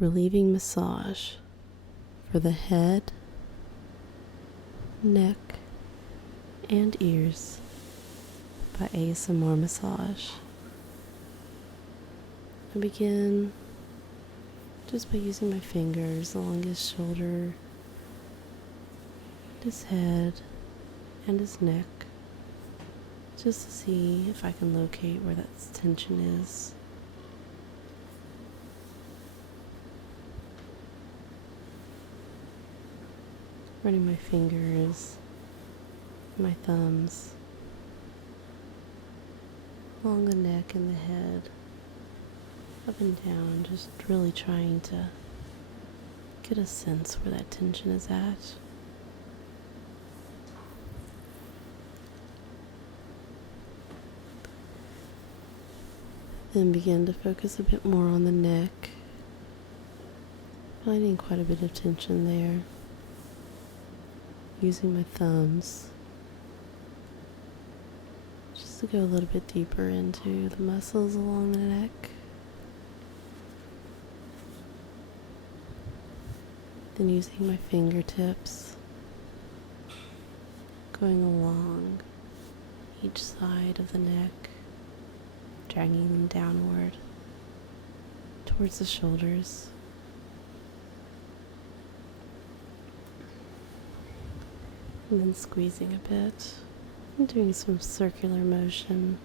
relieving massage for the head, neck, and ears by ASMR Massage. I begin just by using my fingers along his shoulder, his head, and his neck, just to see if I can locate where that tension is. Running my fingers, my thumbs, along the neck and the head, up and down, just really trying to get a sense where that tension is at. Then begin to focus a bit more on the neck, finding quite a bit of tension there. Using my thumbs just to go a little bit deeper into the muscles along the neck. Then using my fingertips, going along each side of the neck, dragging them downward towards the shoulders. And then squeezing a bit and doing some circular motion.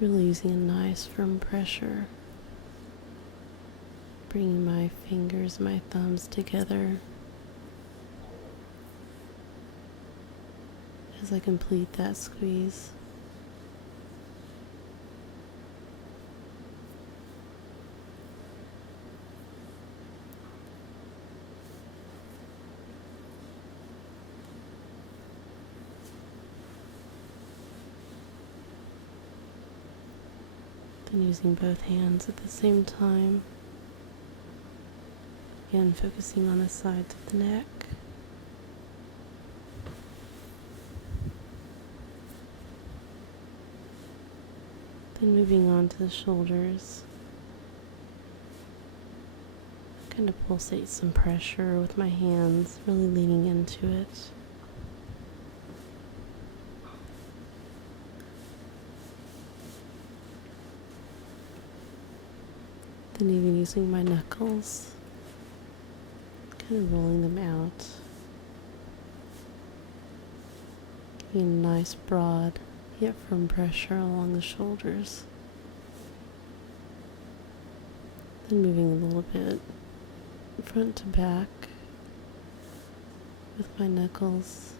Really using a nice firm pressure. Bringing my fingers and my thumbs together as I complete that squeeze. Then using both hands at the same time. Again, focusing on the sides of the neck. Then moving on to the shoulders. Kind of pulsate some pressure with my hands, really leaning into it. Then even using my knuckles, kind of rolling them out, giving a nice broad yet firm pressure along the shoulders. Then moving a little bit front to back with my knuckles.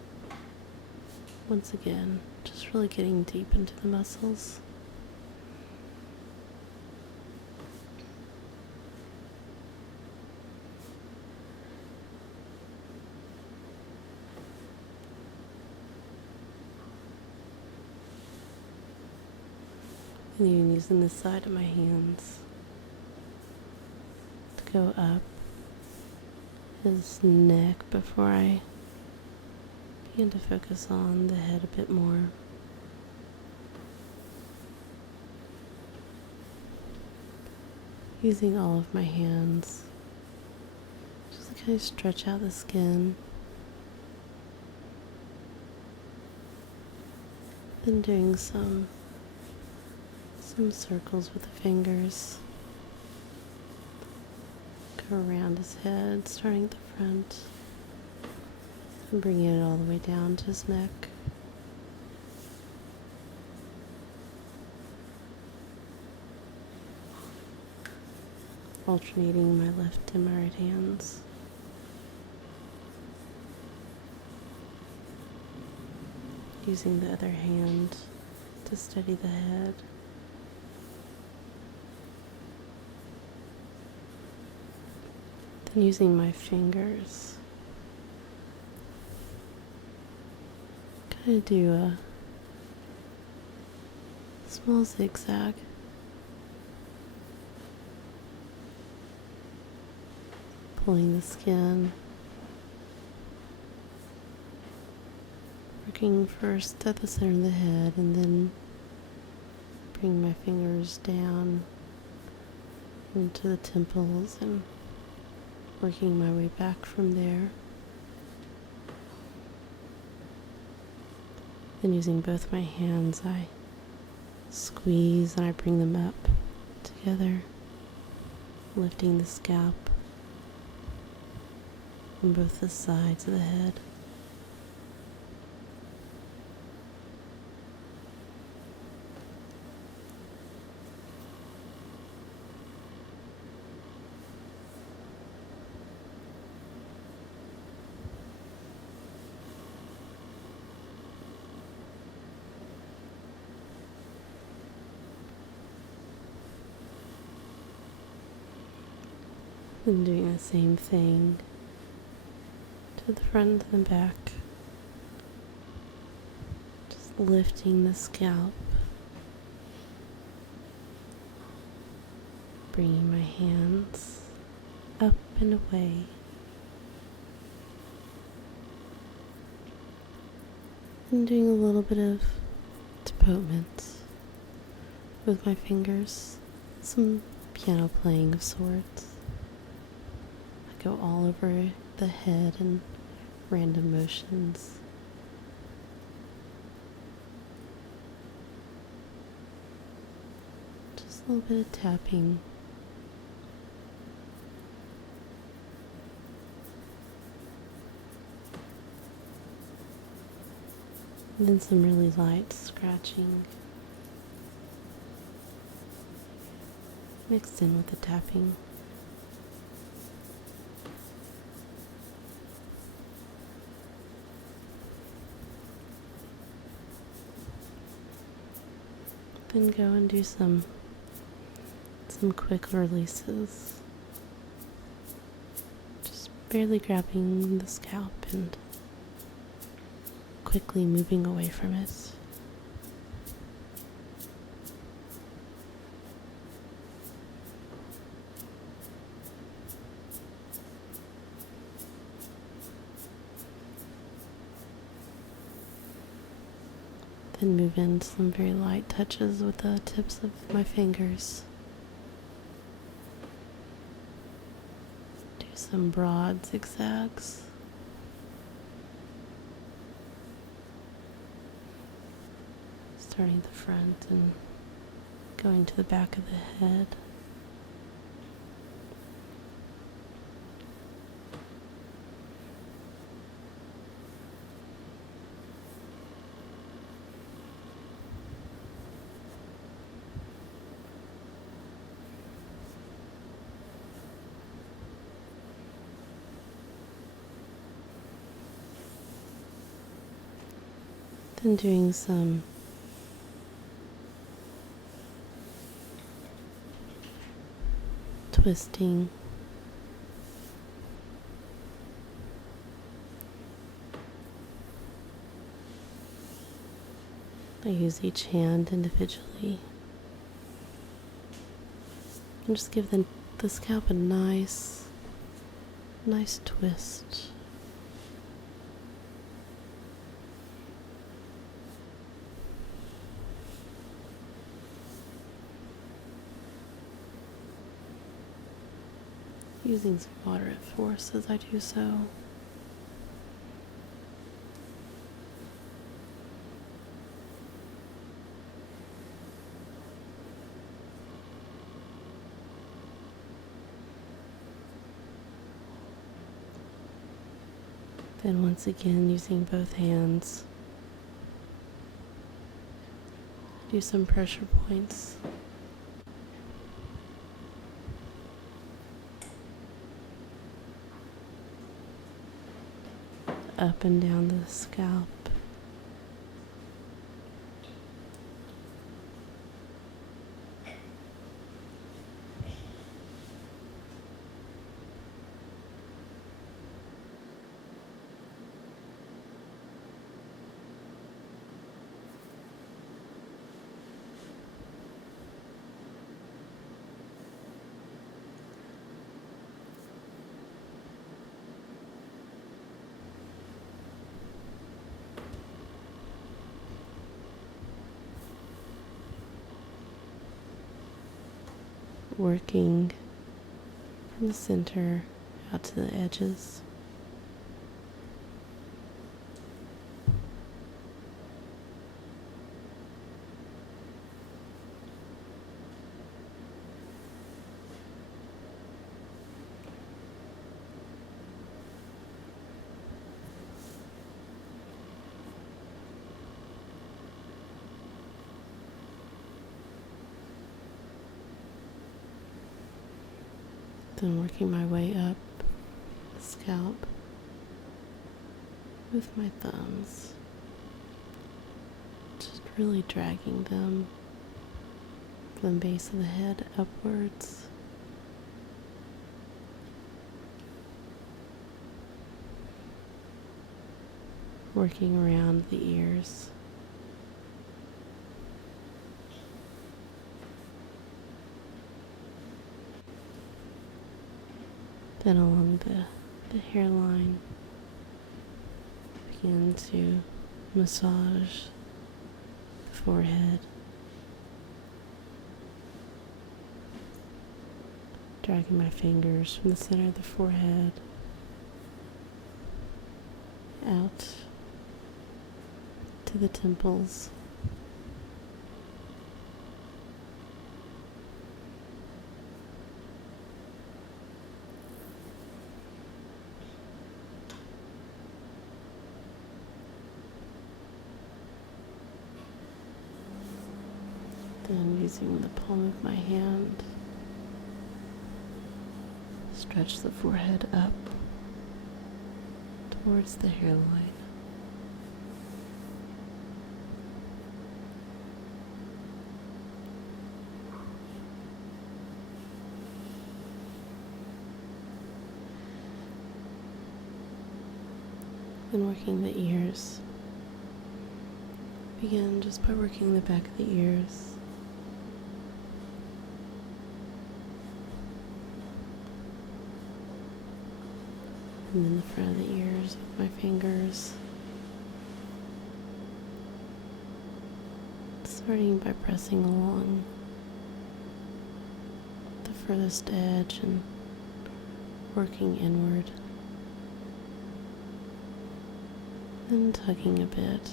Once again, just really getting deep into the muscles. And even using the side of my hands to go up his neck before I begin to focus on the head a bit more. Using all of my hands just to kind of stretch out the skin. Then doing some circles with the fingers. Go around his head, starting at the front and bringing it all the way down to his neck. Alternating my left and my right hands. Using the other hand to steady the head. Then using my fingers, kind of do a small zigzag. Pulling the skin. Working first at the center of the head and then bring my fingers down into the temples and working my way back from there. Then using both my hands, I squeeze and I bring them up together, lifting the scalp on both the sides of the head. And doing the same thing to the front and the back. Just lifting the scalp, bringing my hands up and away. And doing a little bit of deportment with my fingers, some piano playing of sorts. Go all over the head in random motions. Just a little bit of tapping. And then some really light scratching mixed in with the tapping. Then go and do some quick releases. Just barely grabbing the scalp and quickly moving away from it. Then move in some very light touches with the tips of my fingers. Do some broad zigzags. Starting at the front and going to the back of the head. Then doing some twisting. I use each hand individually and just give the scalp a nice twist. Using some moderate force as I do so. Then once again, using both hands, do some pressure points. Up and down the scalp. working from the center out to the edges. Then working my way up the scalp with my thumbs, just really dragging them from the base of the head upwards. Working around the ears. Then along the hairline, begin to massage the forehead, dragging my fingers from the center of the forehead out to the temples. Then using the palm of my hand, stretch the forehead up towards the hairline. Then working the ears. Begin just by working the back of the ears. And then the front of the ears with my fingers. Starting by pressing along the furthest edge and working inward. Then tugging a bit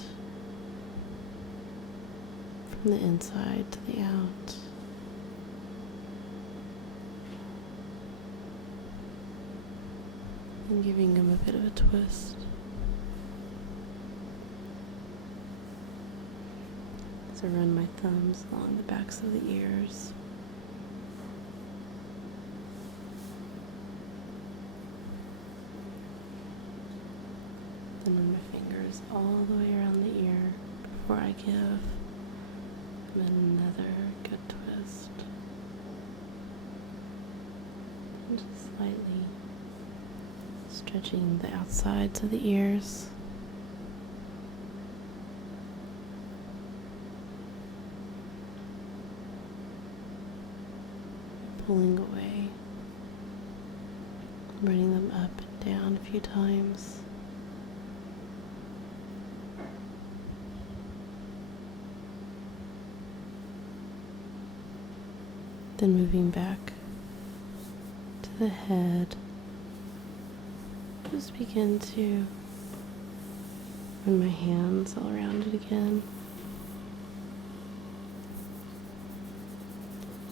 from the inside to the out. And giving them a bit of a twist. As I run my thumbs along the backs of the ears. Then run my fingers all the way around the ear before I give them another good twist. And just slightly stretching the outsides of the ears. Pulling away. Running them up and down a few times. Then moving back to the head. Just begin to run my hands all around it again.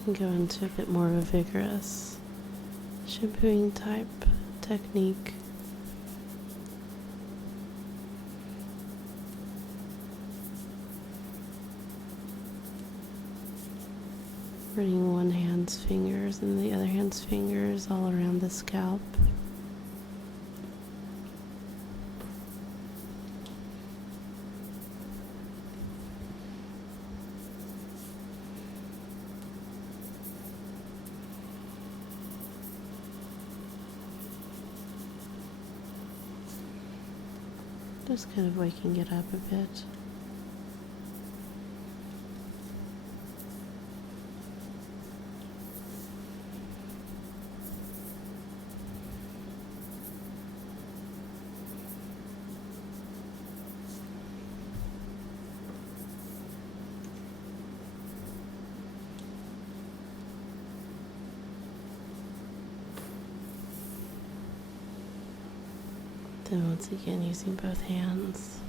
And go into a bit more of a vigorous shampooing type technique. Running one hand's fingers and the other hand's fingers all around the scalp. Just kind of waking it up a bit. Then once again, using both hands,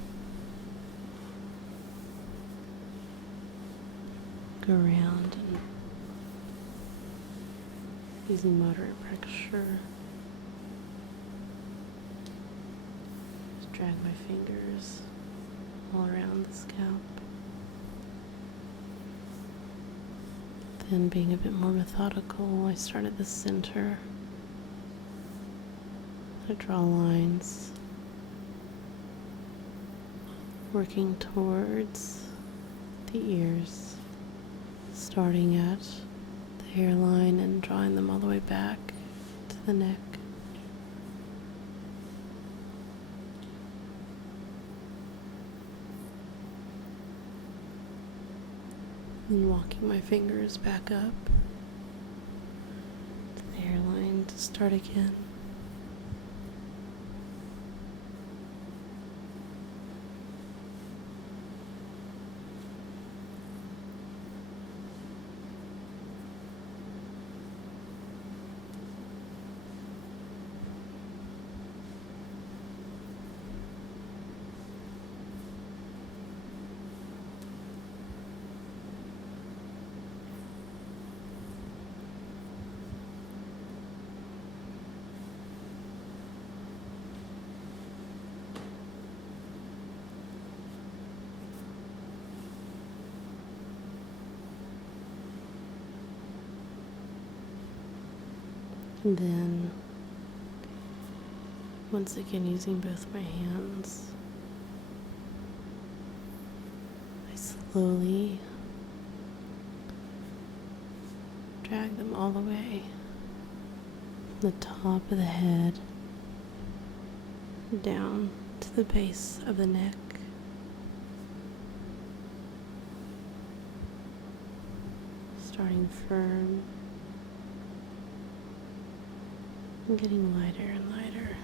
go around and using moderate pressure, just drag my fingers all around the scalp. Then, being a bit more methodical, I start at the center. I draw lines, working towards the ears, starting at the hairline and drawing them all the way back to the neck. And walking my fingers back up to the hairline to start again. And then, once again, using both my hands, I slowly drag them all the way from the top of the head down to the base of the neck. Starting firm and getting lighter and lighter.